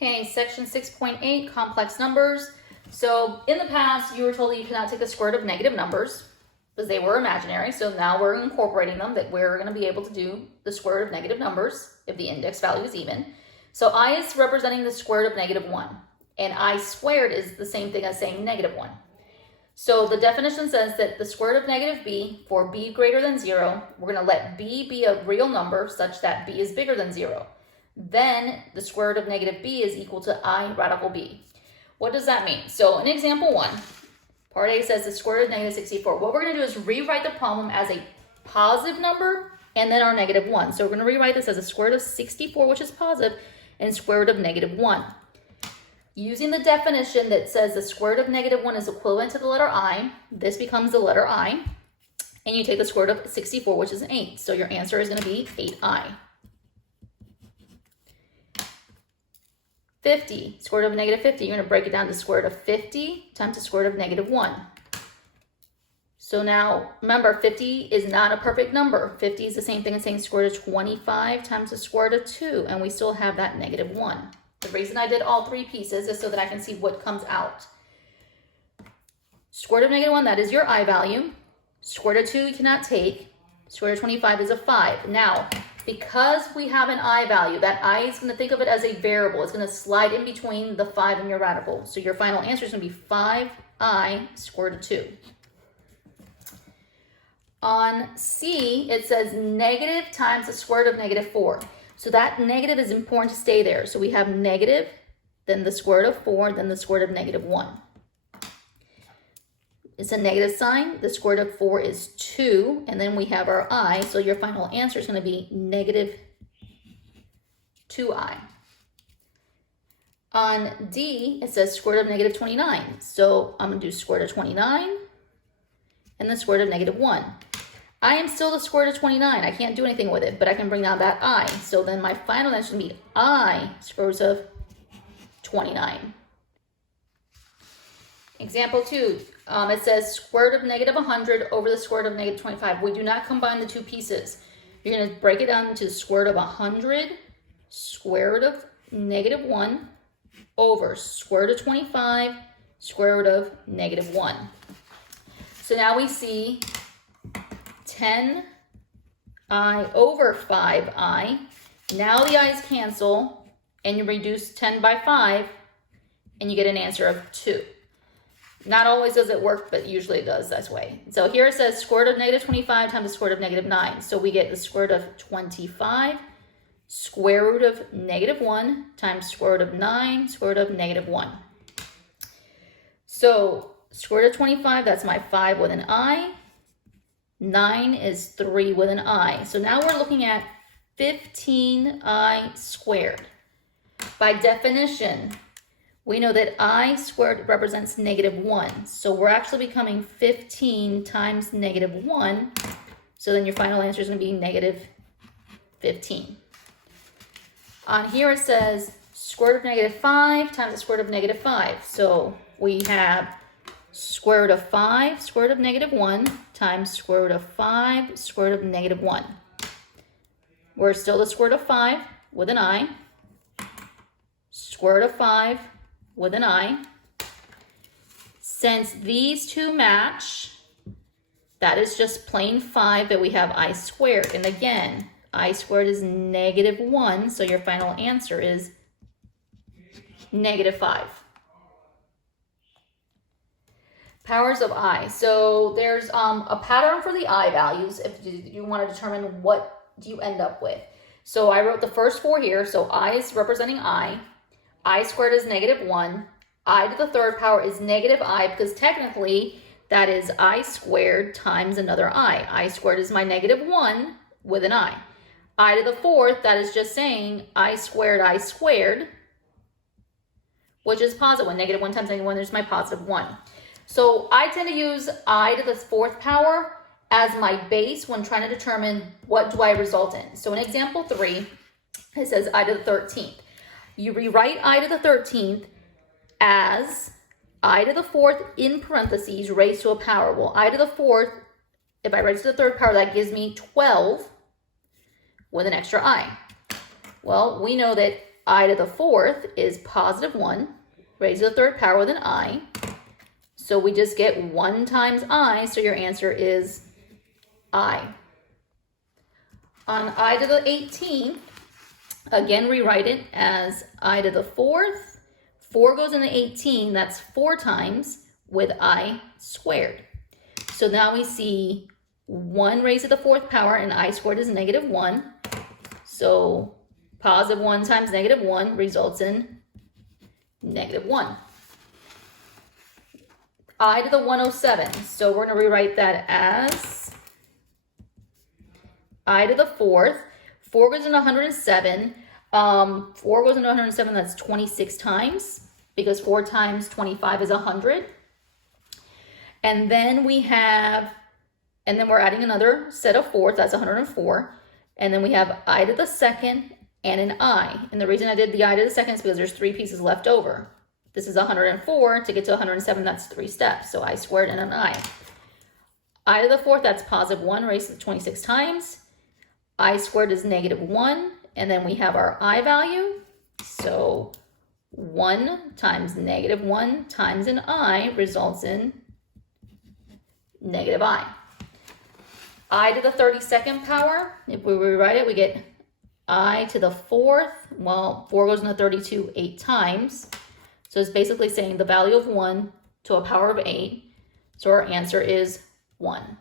Okay, section 6.8, complex numbers. So in the past, you were told that you could not take the square root of negative numbers because they were imaginary. So now we're incorporating them, that we're going to be able to do the square root of negative numbers if the index value is even. So I is representing the square root of negative 1, and I squared is the same thing as saying negative 1. So the definition says that the square root of negative b, for b greater than 0, we're going to let b be a real number such that b is bigger than 0. Then the square root of negative b is equal to I radical b. What does that mean? So in example 1, part A says the square root of negative 64. What we're going to do is rewrite the problem as a positive number and then our negative 1. So we're going to rewrite this as a square root of 64, which is positive, and square root of negative 1. Using the definition that says the square root of negative 1 is equivalent to the letter I, this becomes the letter I, and you take the square root of 64, which is 8. So your answer is going to be 8I. 50, square root of negative 50, you're going to break it down to square root of 50 times the square root of negative 1. So now, remember, 50 is not a perfect number. 50 is the same thing as saying square root of 25 times the square root of 2, and we still have that negative 1. The reason I did all three pieces is so that I can see what comes out. Square root of negative 1, that is your I value. Square root of 2 you cannot take. Square root of 25 is a 5. Now, because we have an I value, that I is going to think of it as a variable. It's going to slide in between the 5 and your radical. So your final answer is going to be 5I square root of 2. On C, it says negative times the square root of negative 4. So that negative is important to stay there. So we have negative, then the square root of 4, then the square root of negative 1. It's a negative sign. The square root of 4 is 2, and then we have our I. So your final answer is going to be negative 2I. On D, it says square root of negative 29. So I'm going to do square root of 29 and the square root of negative 1. I am still the square root of 29. I can't do anything with it, but I can bring down that I. So then my final answer is going to be I square root of 29. Example 2, it says square root of negative 100 over the square root of negative 25. We do not combine the two pieces. You're going to break it down into the square root of 100, square root of negative 1, over square root of 25, square root of negative 1. So now we see 10I over 5I. Now the i's cancel, and you reduce 10 by 5, and you get an answer of 2. Not always does it work, but usually it does this way. So here it says square root of negative 25 times the square root of negative 9. So we get the square root of 25 square root of negative 1 times square root of 9 square root of negative 1. So square root of 25, that's my 5 with an I. 9 is 3 with an I. So now we're looking at 15I squared. By definition, we know that I squared represents negative 1. So we're actually becoming 15 times negative 1. So then your final answer is going to be negative 15. On here it says square root of negative 5 times the square root of negative 5. So we have square root of 5 square root of negative 1 times square root of 5 square root of negative 1. We're still the square root of 5 with an I. Square root of 5 with an I. Since these two match, that is just plain 5, but we have I squared. And again, I squared is negative 1, so your final answer is negative 5. Powers of I. So there's a pattern for the I values if you want to determine what do you end up with. So I wrote the first 4 here. So I is representing I squared is negative 1. I to the third power is negative I, because technically that is I squared times another I squared is my negative 1 with an I. I to the fourth, that is just saying I squared, which is positive 1. Negative 1 times negative 1, there's my positive 1. So I tend to use I to the fourth power as my base when trying to determine what do I result in. So in example 3, it says I to the 13th. You rewrite I to the 13th as I to the fourth in parentheses raised to a power. Well, I to the fourth, if I raise to the third power, that gives me 12 with an extra I. Well, we know that I to the fourth is positive 1 raised to the third power with an I. So we just get 1 times I, so your answer is I. On I to the 18th, again, rewrite it as I to the fourth. 4 goes into 18, that's 4 times with I squared. So now we see 1 raised to the fourth power and I squared is negative 1. So positive 1 times negative 1 results in negative 1. I to the 107. So we're going to rewrite that as I to the fourth. 4 goes into 107. 4 goes into 107, that's 26 times, because 4 times 25 is 100. And then we have, and then we're adding another set of 4s, that's 104. And then we have I to the second and an I. And the reason I did the I to the second is because there's 3 pieces left over. This is 104. To get to 107, that's 3 steps. So I squared and an I. I to the fourth, that's positive 1 raised to 26 times. I squared is negative 1. And then we have our I value. So 1 times negative 1 times an I results in negative I. I to the 32nd power, if we rewrite it, we get I to the fourth. Well, 4 goes into 32 8 times. So it's basically saying the value of 1 to a power of 8. So our answer is 1.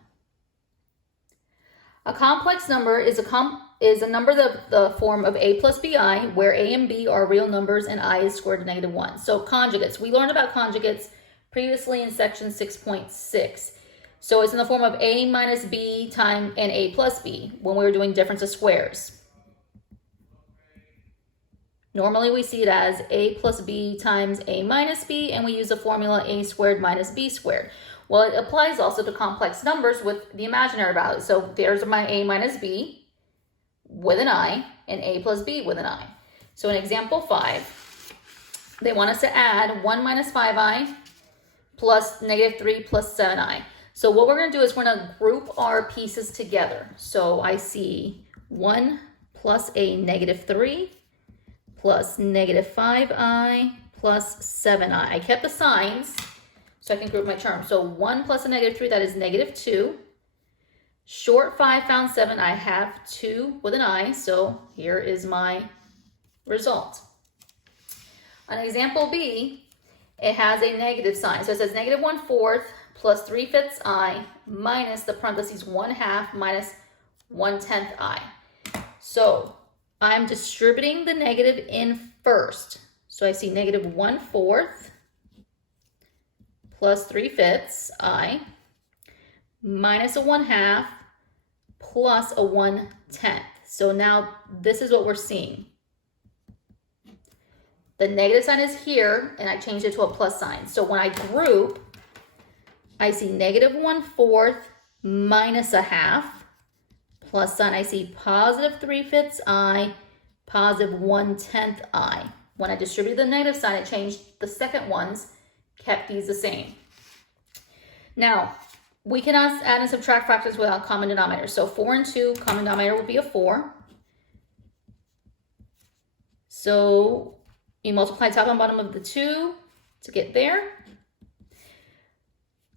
A complex number is a number the form of a plus bi, where a and b are real numbers and I is squared to negative 1. So conjugates. We learned about conjugates previously in section 6.6. So it's in the form of a minus b times and a plus b when we were doing difference of squares. Normally we see it as a plus b times a minus b, and we use the formula a squared minus b squared. Well, it applies also to complex numbers with the imaginary value. So there's my a minus b with an I and a plus b with an I. So in example 5, they want us to add 1 minus 5i plus negative 3 plus 7i. So what we're going to do is we're going to group our pieces together. So I see 1 plus a negative 3 plus negative 5i plus 7i. I kept the signs so I can group my terms. So 1 plus a negative 3, that is negative 2. Short 5 found 7, I have 2 with an I, so here is my result. On example B, it has a negative sign. So it says negative 1/4 plus 3/5 I minus the parentheses 1/2 minus 1/10 I. So I'm distributing the negative in first. So I see negative 1/4 plus 3/5 I minus a 1/2 plus a 1/10. So now this is what we're seeing. The negative sign is here, and I changed it to a plus sign. So when I group, I see negative 1/4 minus a 1/2 plus sign. I see positive 3/5 I, positive 1/10 I. When I distributed the negative sign, it changed the second ones, kept these the same. Now, we cannot add and subtract factors without common denominators. So 4 and 2, common denominator would be a 4. So you multiply top and bottom of the 2 to get there.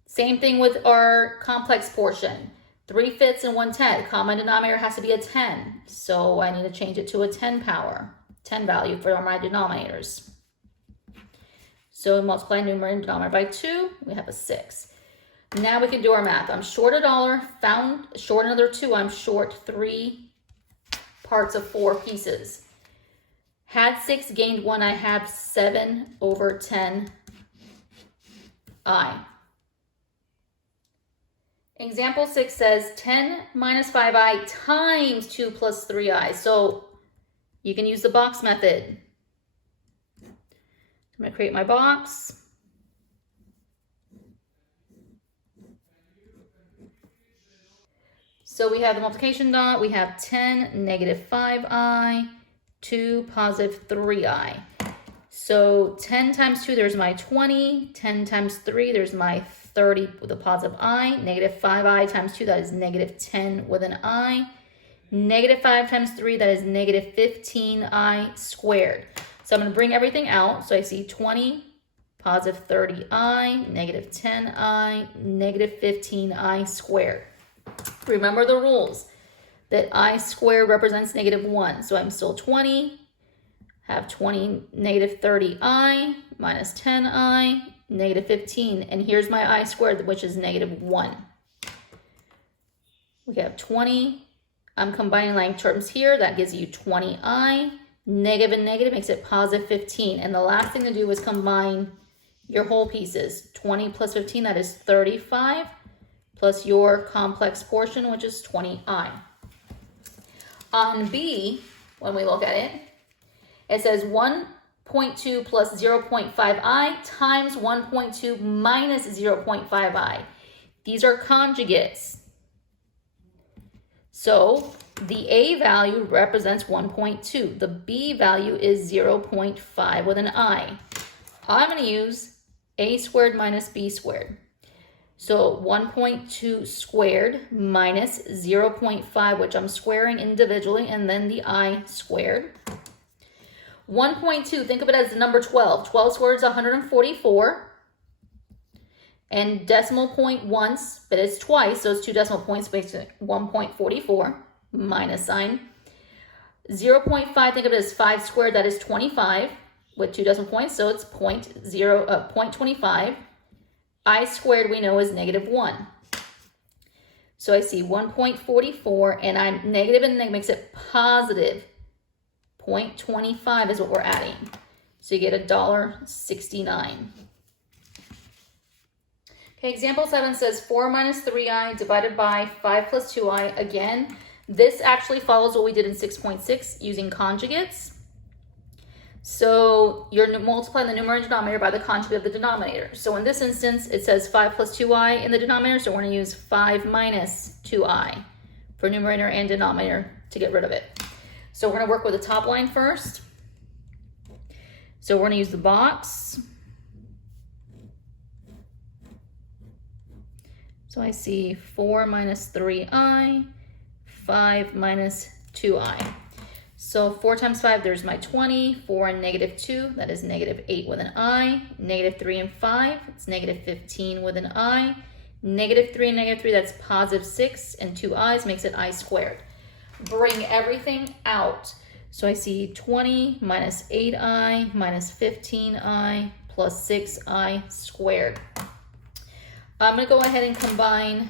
Same thing with our complex portion. 3/5 and 1/10. Common denominator has to be a 10. So I need to change it to a 10 power, 10 value for my denominators. So multiply numerator and denominator by 2, we have a 6. Now we can do our math. I'm short $1, found short another 2. I'm short 3 parts of 4 pieces. Had 6, gained 1. I have 7 over 10 I. Example 6 says 10 minus 5i times 2 plus 3i. So you can use the box method. I'm going to create my box. So we have the multiplication dot, we have 10, negative 5i, 2, positive 3i. So 10 times 2, there's my 20. 10 times 3, there's my 30 with a positive I. Negative 5i times 2, that is negative 10 with an I. Negative 5 times 3, that is negative 15i squared. So I'm going to bring everything out. So I see 20, positive 30i, negative 10i, negative 15i squared. Remember the rules that I squared represents negative 1. So I'm still 20, have 20, negative 30i, minus 10i, negative 15. And here's my I squared, which is negative 1. We have 20. I'm combining like terms here. That gives you 20i. Negative and negative makes it positive 15. And the last thing to do is combine your whole pieces. 20 plus 15, that is 35, plus your complex portion, which is 20i. On B, when we look at it, it says 1.2 plus 0.5i times 1.2 minus 0.5i. These are conjugates. So the A value represents 1.2. The B value is 0.5 with an I. I'm going to use A squared minus B squared. So 1.2 squared minus 0.5, which I'm squaring individually, and then the I squared. 1.2, think of it as the number 12. 12 squared is 144. And decimal point once, but it's twice, so it's 2 decimal points, makes it 1.44, minus sign. 0.5, think of it as 5 squared, that is 25, with 2 decimal points, so it's 0.25. I squared, we know, is negative 1. So I see 1.44, and I'm negative and negative makes it positive. 0.25 is what we're adding. So you get $1.69. Okay, example 7 says 4 minus 3i divided by 5 plus 2i. Again, this actually follows what we did in 6.6 using conjugates. So you're multiplying the numerator and denominator by the conjugate of the denominator. So in this instance, it says 5 plus 2i in the denominator, so we're going to use 5 minus 2i for numerator and denominator to get rid of it. So we're going to work with the top line first. So we're going to use the box. So I see 4 minus 3i, 5 minus 2i. So 4 times 5, there's my 20. 4 and negative 2, that is negative 8 with an I. Negative 3 and 5, it's negative 15 with an I. Negative 3 and negative 3, that's positive 6, and 2 i's makes it I squared. Bring everything out. So I see 20 minus 8i minus 15i plus 6i squared. I'm going to go ahead and combine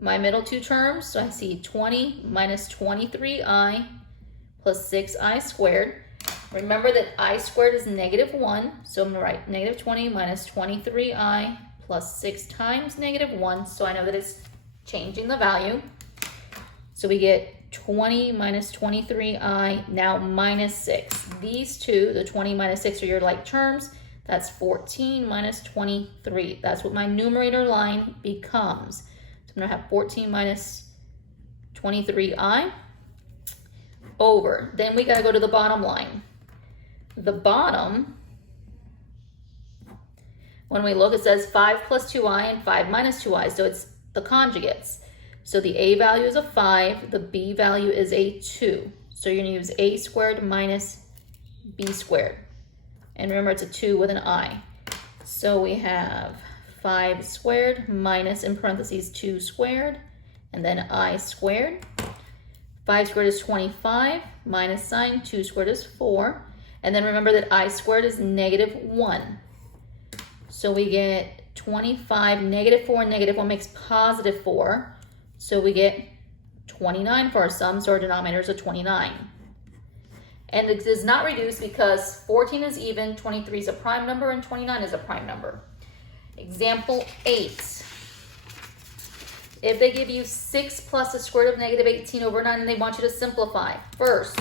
my middle two terms. So I see 20 minus 23i plus 6i squared. Remember that I squared is negative 1. So I'm going to write negative 20 minus 23i plus 6 times negative 1. So I know that it's changing the value. So we get 20 minus 23i, now minus 6. These two, the 20 minus 6, are your like terms. That's 14 minus 23. That's what my numerator line becomes. So I'm going to have 14 minus 23i over. Then we got to go to the bottom line. The bottom, when we look, it says 5 plus 2i and 5 minus 2i. So it's the conjugates. So the A value is a 5. The B value is a 2. So you're going to use A squared minus B squared. And remember, it's a 2 with an I. So we have 5 squared minus, in parentheses, 2 squared, and then I squared. 5 squared is 25, minus sign, 2 squared is 4. And then remember that I squared is negative 1. So we get 25, negative 4, and negative 1 makes positive 4. So we get 29 for our sum, so our denominator is a 29. And it does not reduce because 14 is even, 23 is a prime number, and 29 is a prime number. Example 8. If they give you 6 plus the square root of negative 18 over 9 and they want you to simplify, first,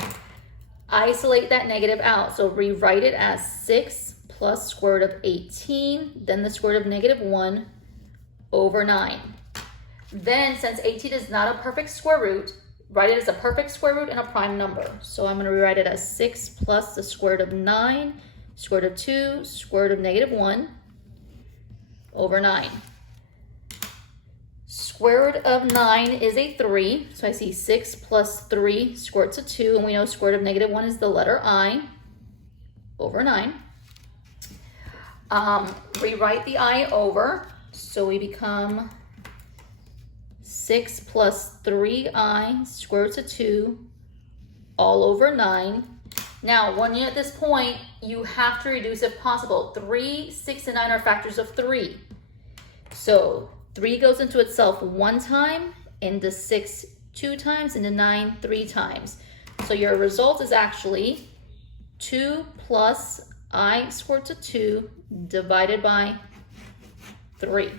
isolate that negative out. So rewrite it as 6 plus square root of 18, then the square root of negative 1 over 9. Then, since 18 is not a perfect square root, write it as a perfect square root and a prime number. So I'm going to rewrite it as 6 plus the square root of 9, square root of 2, square root of negative 1 over 9. Square root of 9 is a 3. So I see 6 plus 3 square root of 2, and we know square root of negative 1 is the letter I. over 9. Rewrite the I over, so we become 6 plus 3i square root of 2 all over 9. Now, when you're at this point, you have to reduce if possible. 3, 6, and 9 are factors of 3. So 3 goes into itself 1 time, into 6 2 times, into 9 3 times. So your result is actually 2 plus I squared root of 2 divided by 3.